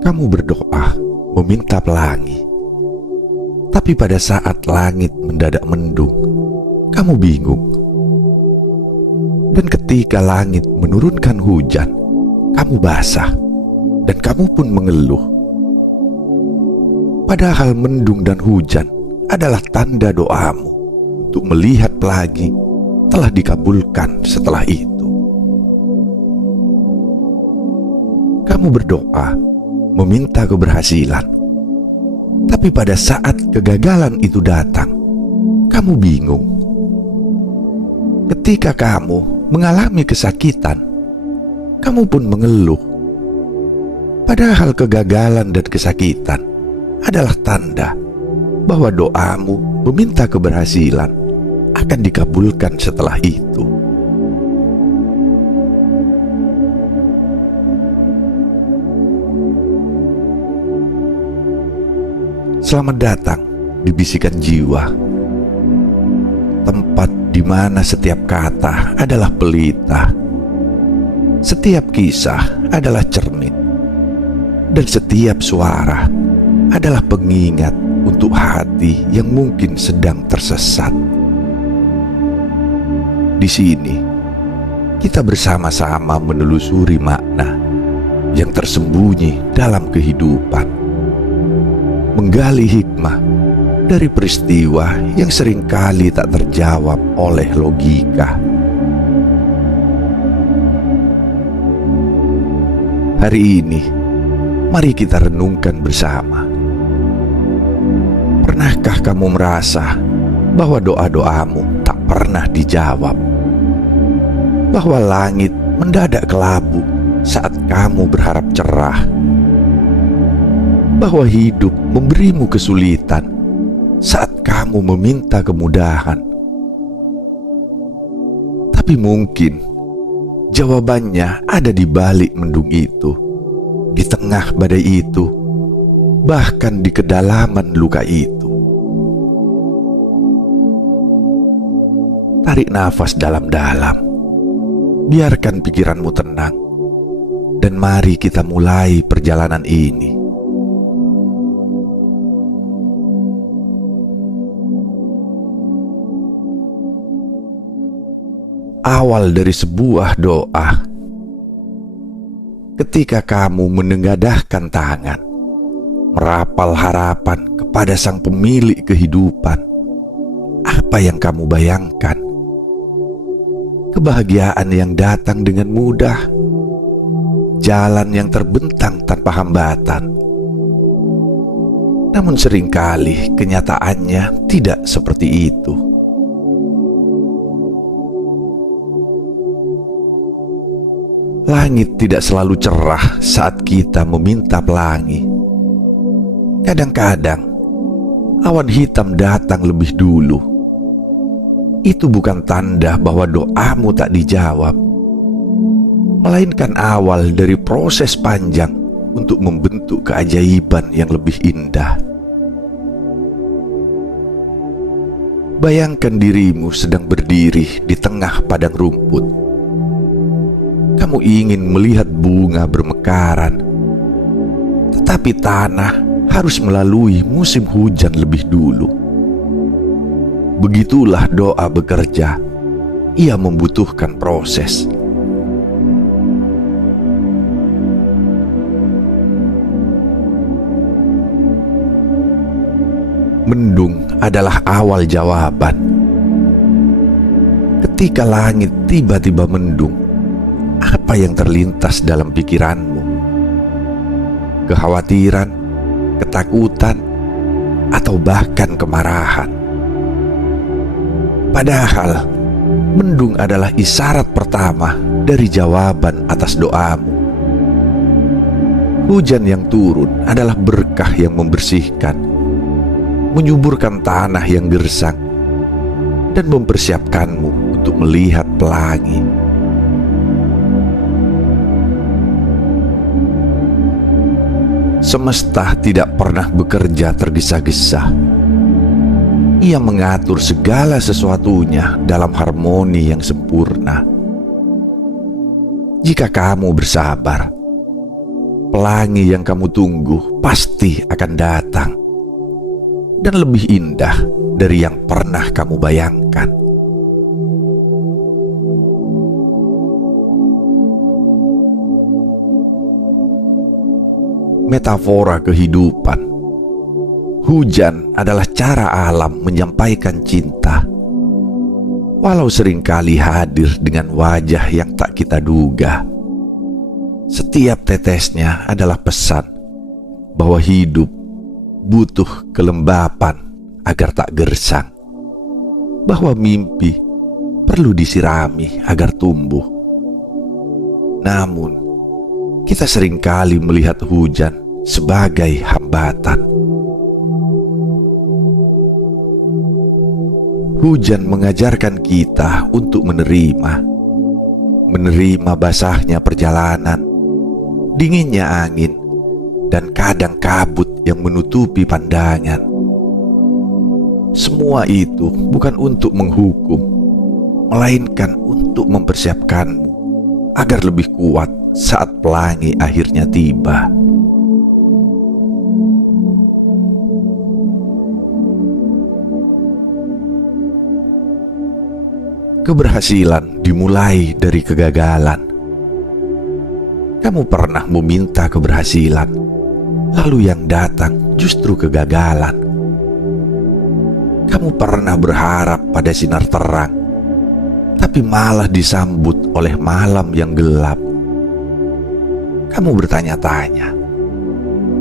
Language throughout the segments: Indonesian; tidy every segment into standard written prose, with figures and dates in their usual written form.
Kamu berdoa meminta pelangi, tapi pada saat langit mendadak mendung, kamu bingung. Dan ketika langit menurunkan hujan, kamu basah dan kamu pun mengeluh. Padahal mendung dan hujan adalah tanda doamu untuk melihat pelangi telah dikabulkan setelah itu. Kamu berdoa meminta keberhasilan, tapi pada saat kegagalan itu datang, kamu bingung. Ketika kamu mengalami kesakitan, kamu pun mengeluh. Padahal kegagalan dan kesakitan adalah tanda bahwa doamu meminta keberhasilan akan dikabulkan setelah itu. Selamat datang di Bisikan Jiwa, tempat di mana setiap kata adalah pelita, setiap kisah adalah cermin, dan setiap suara adalah pengingat untuk hati yang mungkin sedang tersesat. Di sini, kita bersama-sama menelusuri makna yang tersembunyi dalam kehidupan, menggali hikmah dari peristiwa yang seringkali tak terjawab oleh logika. Hari ini, mari kita renungkan bersama. Pernahkah kamu merasa bahwa doa-doamu tak pernah dijawab? Bahwa langit mendadak kelabu saat kamu berharap cerah? Bahwa hidup memberimu kesulitan saat kamu meminta kemudahan? Tapi mungkin jawabannya ada di balik mendung itu, di tengah badai itu, bahkan di kedalaman luka itu. Tarik nafas dalam-dalam, biarkan pikiranmu tenang, dan mari kita mulai perjalanan ini. Awal dari sebuah doa. Ketika kamu menengadahkan tangan, merapal harapan kepada Sang Pemilik kehidupan, apa yang kamu bayangkan? Kebahagiaan yang datang dengan mudah, jalan yang terbentang tanpa hambatan. Namun seringkali kenyataannya tidak seperti itu. Langit tidak selalu cerah saat kita meminta pelangi. Kadang-kadang awan hitam datang lebih dulu. Itu bukan tanda bahwa doamu tak dijawab, melainkan awal dari proses panjang untuk membentuk keajaiban yang lebih indah. Bayangkan dirimu sedang berdiri di tengah padang rumput. Kamu ingin melihat bunga bermekaran, tetapi tanah harus melalui musim hujan lebih dulu. Begitulah doa bekerja. Ia membutuhkan proses. Mendung adalah awal jawaban. Ketika langit tiba-tiba mendung, apa yang terlintas dalam pikiranmu? Kekhawatiran, ketakutan, atau bahkan kemarahan? Padahal, mendung adalah isyarat pertama dari jawaban atas doamu. Hujan yang turun adalah berkah yang membersihkan, menyuburkan tanah yang gersang, dan mempersiapkanmu untuk melihat pelangi. Semesta tidak pernah bekerja tergesa-gesa. Ia mengatur segala sesuatunya dalam harmoni yang sempurna. Jika kamu bersabar, pelangi yang kamu tunggu pasti akan datang, dan lebih indah dari yang pernah kamu bayangkan. Metafora kehidupan. Hujan adalah cara alam menyampaikan cinta. Walau seringkali hadir dengan wajah yang tak kita duga, setiap tetesnya adalah pesan bahwa hidup butuh kelembapan agar tak gersang, bahwa mimpi perlu disirami agar tumbuh. Namun, kita seringkali melihat hujan sebagai hambatan. Hujan mengajarkan kita untuk menerima basahnya perjalanan, dinginnya angin, dan kadang kabut yang menutupi pandangan. Semua itu bukan untuk menghukum, melainkan untuk mempersiapkanmu agar lebih kuat saat pelangi akhirnya tiba. Keberhasilan dimulai dari kegagalan. Kamu pernah meminta keberhasilan, lalu yang datang justru kegagalan. Kamu pernah berharap pada sinar terang, tapi malah disambut oleh malam yang gelap. Kamu bertanya-tanya,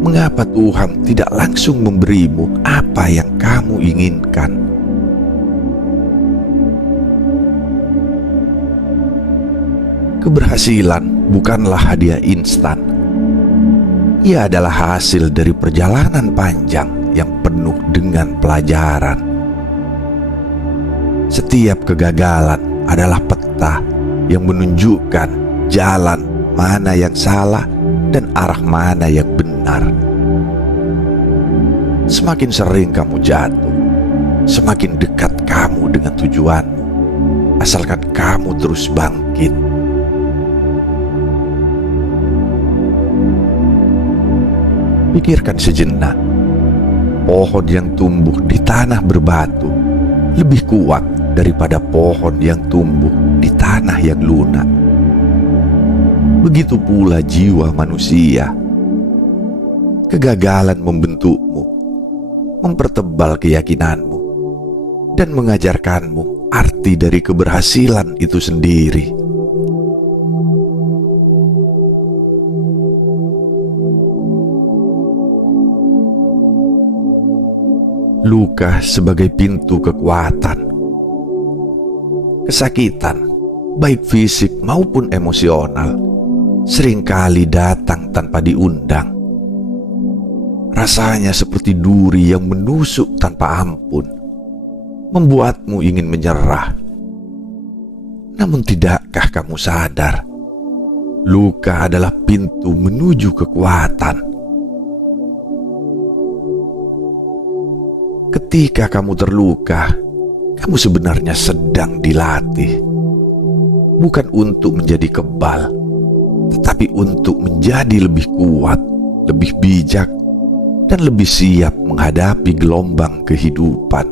mengapa Tuhan tidak langsung memberimu apa yang kamu inginkan? Keberhasilan bukanlah hadiah instan. Ia adalah hasil dari perjalanan panjang yang penuh dengan pelajaran. Setiap kegagalan adalah peta yang menunjukkan jalan mana yang salah dan arah mana yang benar. Semakin sering kamu jatuh, semakin dekat kamu dengan tujuanmu, asalkan kamu terus bangkit. Pikirkan sejenak, pohon yang tumbuh di tanah berbatu lebih kuat daripada pohon yang tumbuh di tanah yang lunak. Begitu pula jiwa manusia. Kegagalan membentukmu, mempertebal keyakinanmu, dan mengajarkanmu arti dari keberhasilan itu sendiri. Luka sebagai pintu kekuatan. Kesakitan, baik fisik maupun emosional, seringkali datang tanpa diundang. Rasanya seperti duri yang menusuk tanpa ampun, membuatmu ingin menyerah. Namun tidakkah kamu sadar, luka adalah pintu menuju kekuatan. Ketika kamu terluka, kamu sebenarnya sedang dilatih. Bukan untuk menjadi kebal, tetapi untuk menjadi lebih kuat, lebih bijak, dan lebih siap menghadapi gelombang kehidupan.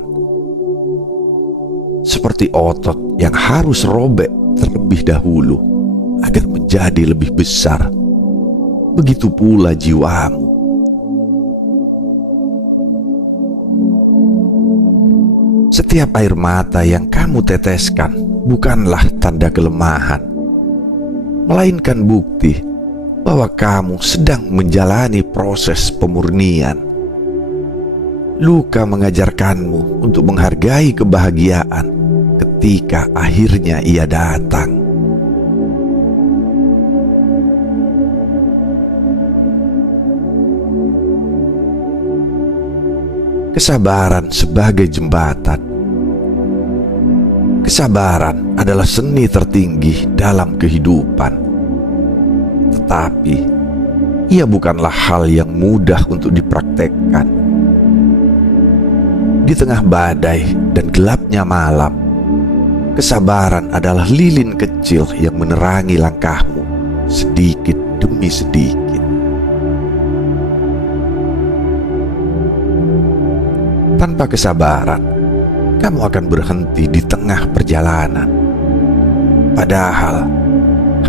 Seperti otot yang harus robek terlebih dahulu agar menjadi lebih besar, begitu pula jiwamu. Setiap air mata yang kamu teteskan bukanlah tanda kelemahan, melainkan bukti bahwa kamu sedang menjalani proses pemurnian. Luka mengajarkanmu untuk menghargai kebahagiaan ketika akhirnya ia datang. Kesabaran sebagai jembatan. Kesabaran adalah seni tertinggi dalam kehidupan. Tetapi, ia bukanlah hal yang mudah untuk dipraktekkan. Di tengah badai dan gelapnya malam, kesabaran adalah lilin kecil yang menerangi langkahmu sedikit demi sedikit. Tanpa kesabaran, kamu akan berhenti di tengah perjalanan. Padahal,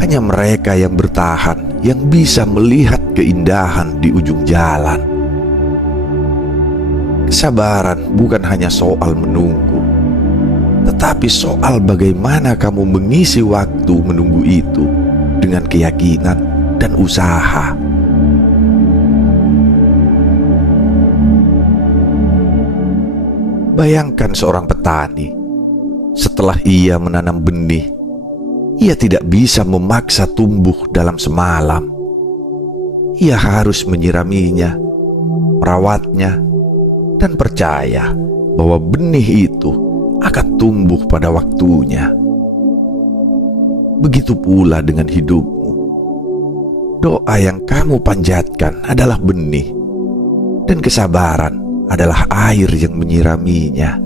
hanya mereka yang bertahan yang bisa melihat keindahan di ujung jalan. Kesabaran bukan hanya soal menunggu, tetapi soal bagaimana kamu mengisi waktu menunggu itu dengan keyakinan dan usaha. Bayangkan seorang petani, setelah ia menanam benih, ia tidak bisa memaksa tumbuh dalam semalam. Ia harus menyiraminya, merawatnya, dan percaya bahwa benih itu akan tumbuh pada waktunya. Begitu pula dengan hidupmu. Doa yang kamu panjatkan adalah benih, dan kesabaran adalah air yang menyiraminya.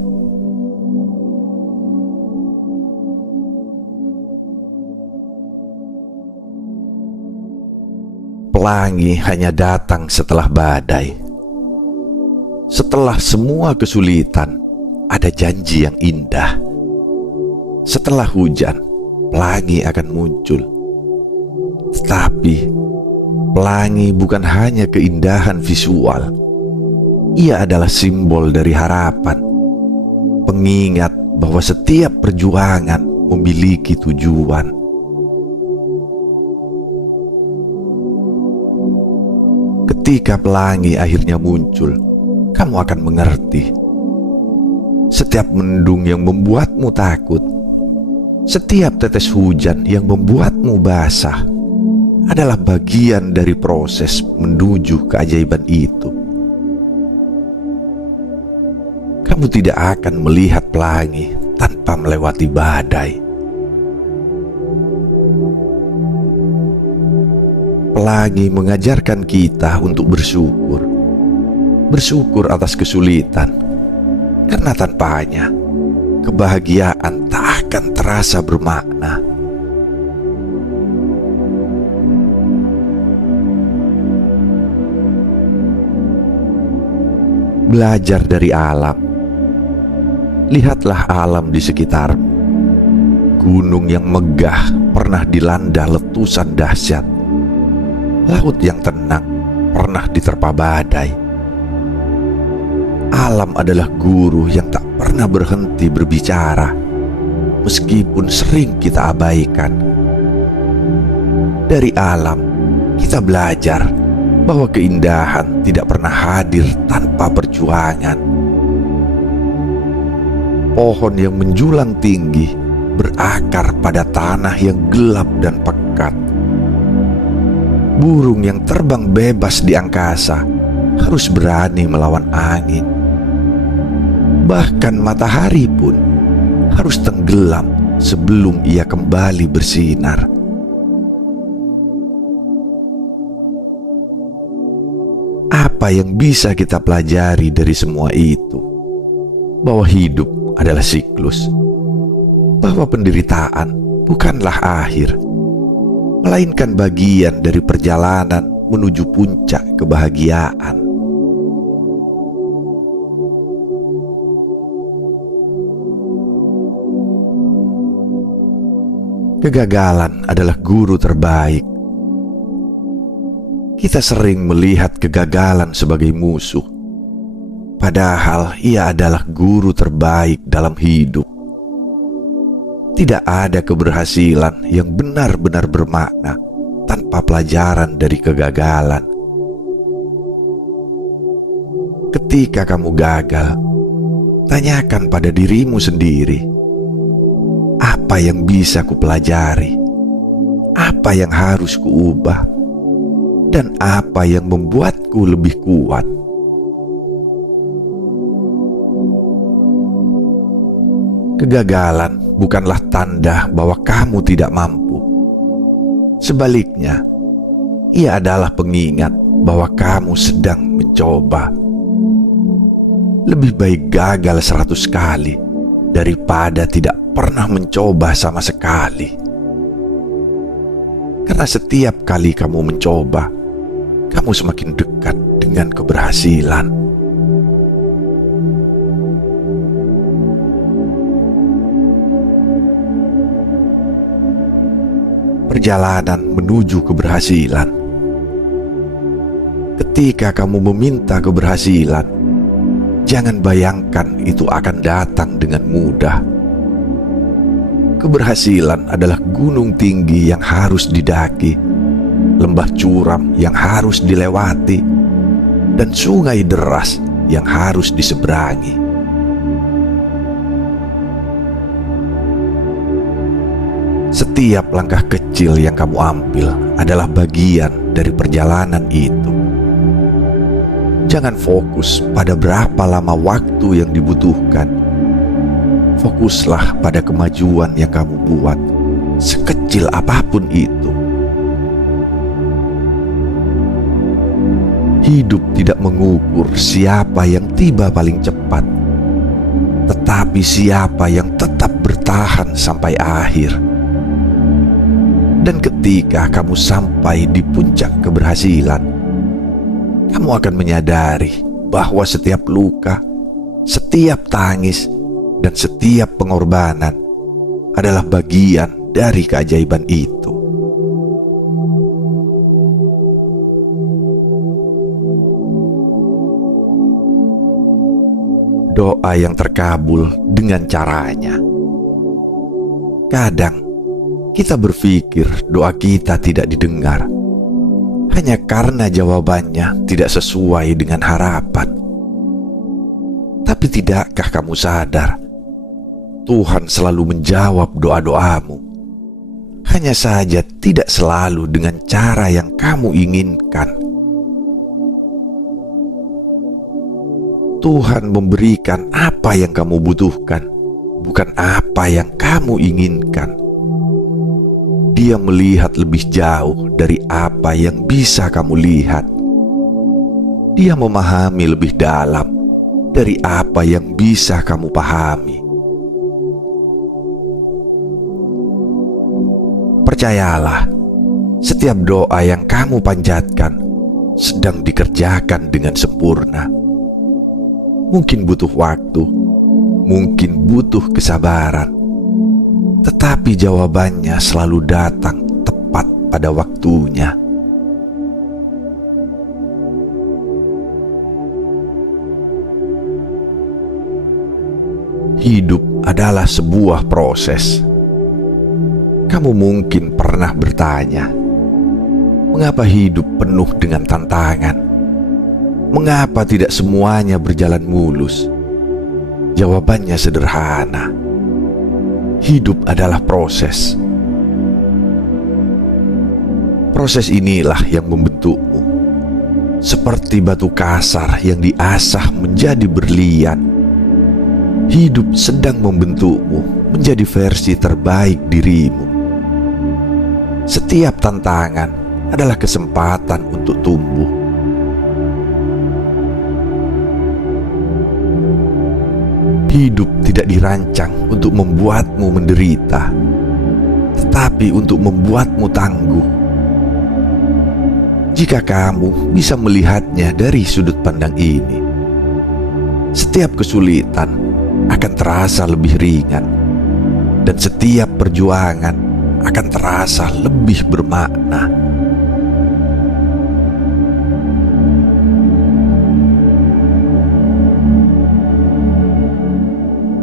Pelangi hanya datang setelah badai. Setelah semua kesulitan, ada janji yang indah. Setelah hujan, pelangi akan muncul. Tetapi, pelangi bukan hanya keindahan visual. Ia adalah simbol dari harapan, pengingat bahwa setiap perjuangan memiliki tujuan. Ketika pelangi akhirnya muncul, kamu akan mengerti. Setiap mendung yang membuatmu takut, setiap tetes hujan yang membuatmu basah, adalah bagian dari proses menuju keajaiban itu. Kamu tidak akan melihat pelangi tanpa melewati badai. Pelangi mengajarkan kita untuk bersyukur. Bersyukur atas kesulitan, karena tanpanya kebahagiaan tak akan terasa bermakna. Belajar dari alam. Lihatlah alam di sekitarmu. Gunung yang megah pernah dilanda letusan dahsyat. Laut yang tenang pernah diterpa badai. Alam adalah guru yang tak pernah berhenti berbicara, meskipun sering kita abaikan. Dari alam, kita belajar bahwa keindahan tidak pernah hadir tanpa perjuangan. Pohon yang menjulang tinggi berakar pada tanah yang gelap dan pekat. Burung yang terbang bebas di angkasa harus berani melawan angin. Bahkan matahari pun harus tenggelam sebelum ia kembali bersinar. Apa yang bisa kita pelajari dari semua itu? Bahwa hidup adalah siklus, bahwa penderitaan bukanlah akhir, melainkan bagian dari perjalanan menuju puncak kebahagiaan. Kegagalan adalah guru terbaik. Kita sering melihat kegagalan sebagai musuh, padahal ia adalah guru terbaik dalam hidup. Tidak ada keberhasilan yang benar-benar bermakna tanpa pelajaran dari kegagalan. Ketika kamu gagal, tanyakan pada dirimu sendiri, apa yang bisa kupelajari? Apa yang harus kuubah? Dan apa yang membuatku lebih kuat? Kegagalan bukanlah tanda bahwa kamu tidak mampu. Sebaliknya, ia adalah pengingat bahwa kamu sedang mencoba. Lebih baik gagal 100 kali daripada tidak pernah mencoba sama sekali. Karena setiap kali kamu mencoba, kamu semakin dekat dengan keberhasilan. perjalanan menuju keberhasilan. Ketika kamu meminta keberhasilan, jangan bayangkan itu akan datang dengan mudah. Keberhasilan adalah gunung tinggi yang harus didaki, lembah curam yang harus dilewati, dan sungai deras yang harus diseberangi. Setiap langkah kecil yang kamu ambil adalah bagian dari perjalanan itu. Jangan fokus pada berapa lama waktu yang dibutuhkan. Fokuslah pada kemajuan yang kamu buat, sekecil apapun itu. Hidup tidak mengukur siapa yang tiba paling cepat, tetapi siapa yang tetap bertahan sampai akhir. Dan ketika kamu sampai di puncak keberhasilan, kamu akan menyadari bahwa setiap luka, setiap tangis, dan setiap pengorbanan adalah bagian dari keajaiban itu. Doa yang terkabul dengan caranya. Kadang kita berpikir doa kita tidak didengar hanya karena jawabannya tidak sesuai dengan harapan. Tapi tidakkah kamu sadar, Tuhan selalu menjawab doa-doamu, hanya saja tidak selalu dengan cara yang kamu inginkan. Tuhan memberikan apa yang kamu butuhkan, bukan apa yang kamu inginkan. Dia melihat lebih jauh dari apa yang bisa kamu lihat. Dia memahami lebih dalam dari apa yang bisa kamu pahami. Percayalah, setiap doa yang kamu panjatkan sedang dikerjakan dengan sempurna. Mungkin butuh waktu, mungkin butuh kesabaran, tetapi jawabannya selalu datang tepat pada waktunya. Hidup adalah sebuah proses. Kamu mungkin pernah bertanya, mengapa hidup penuh dengan tantangan? Mengapa tidak semuanya berjalan mulus? Jawabannya sederhana. Hidup adalah proses. Proses inilah yang membentukmu. Seperti batu kasar yang diasah menjadi berlian. Hidup sedang membentukmu menjadi versi terbaik dirimu. Setiap tantangan adalah kesempatan untuk tumbuh. Hidup tidak dirancang untuk membuatmu menderita, tetapi untuk membuatmu tangguh. Jika kamu bisa melihatnya dari sudut pandang ini, setiap kesulitan akan terasa lebih ringan, dan setiap perjuangan akan terasa lebih bermakna.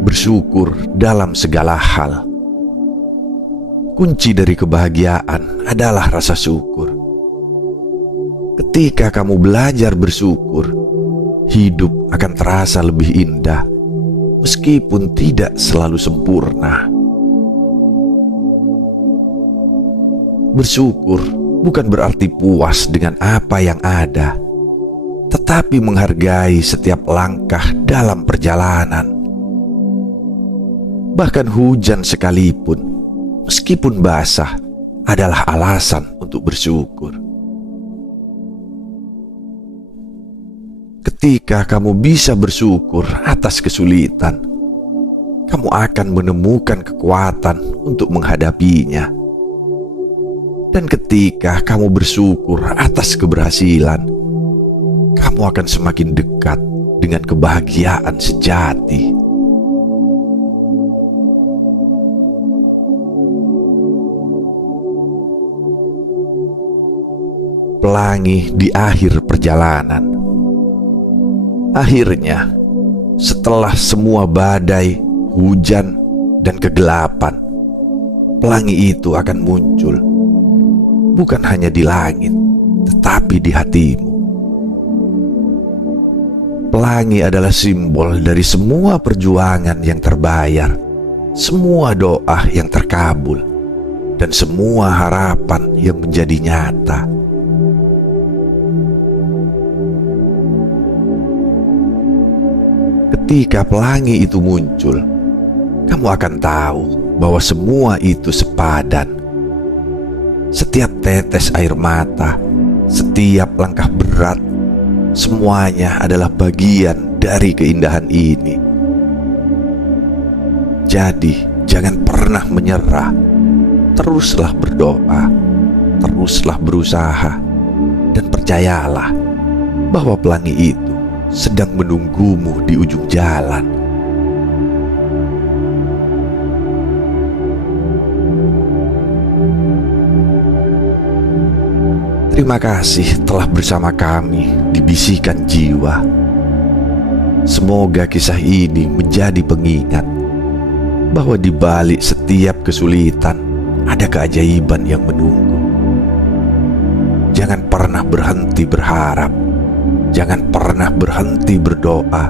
Bersyukur dalam segala hal. Kunci dari kebahagiaan adalah rasa syukur. Ketika kamu belajar bersyukur, hidup akan terasa lebih indah, meskipun tidak selalu sempurna. Bersyukur bukan berarti puas dengan apa yang ada, tetapi menghargai setiap langkah dalam perjalanan. Bahkan hujan sekalipun, meskipun basah, adalah alasan untuk bersyukur. Ketika kamu bisa bersyukur atas kesulitan, kamu akan menemukan kekuatan untuk menghadapinya. Dan ketika kamu bersyukur atas keberhasilan, kamu akan semakin dekat dengan kebahagiaan sejati. pelangi di akhir perjalanan. Akhirnya, setelah semua badai, hujan, dan kegelapan, pelangi itu akan muncul, bukan hanya di langit, tetapi di hatimu. Pelangi adalah simbol dari semua perjuangan yang terbayar, semua doa yang terkabul, dan semua harapan yang menjadi nyata. Ketika pelangi itu muncul, kamu akan tahu bahwa semua itu sepadan. Setiap tetes air mata, setiap langkah berat, semuanya adalah bagian dari keindahan ini. Jadi, jangan pernah menyerah. Teruslah berdoa, teruslah berusaha, dan percayalah bahwa pelangi itu sedang menunggumu di ujung jalan. Terima kasih telah bersama kami di Bisikan Jiwa. Semoga kisah ini menjadi pengingat bahwa di balik setiap kesulitan ada keajaiban yang menunggu. Jangan pernah berhenti berharap, jangan pernah berhenti berdoa,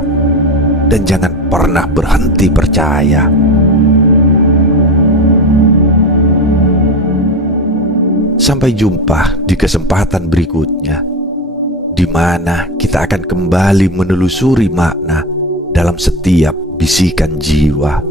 dan jangan pernah berhenti percaya. Sampai jumpa di kesempatan berikutnya, di mana kita akan kembali menelusuri makna dalam setiap bisikan jiwa.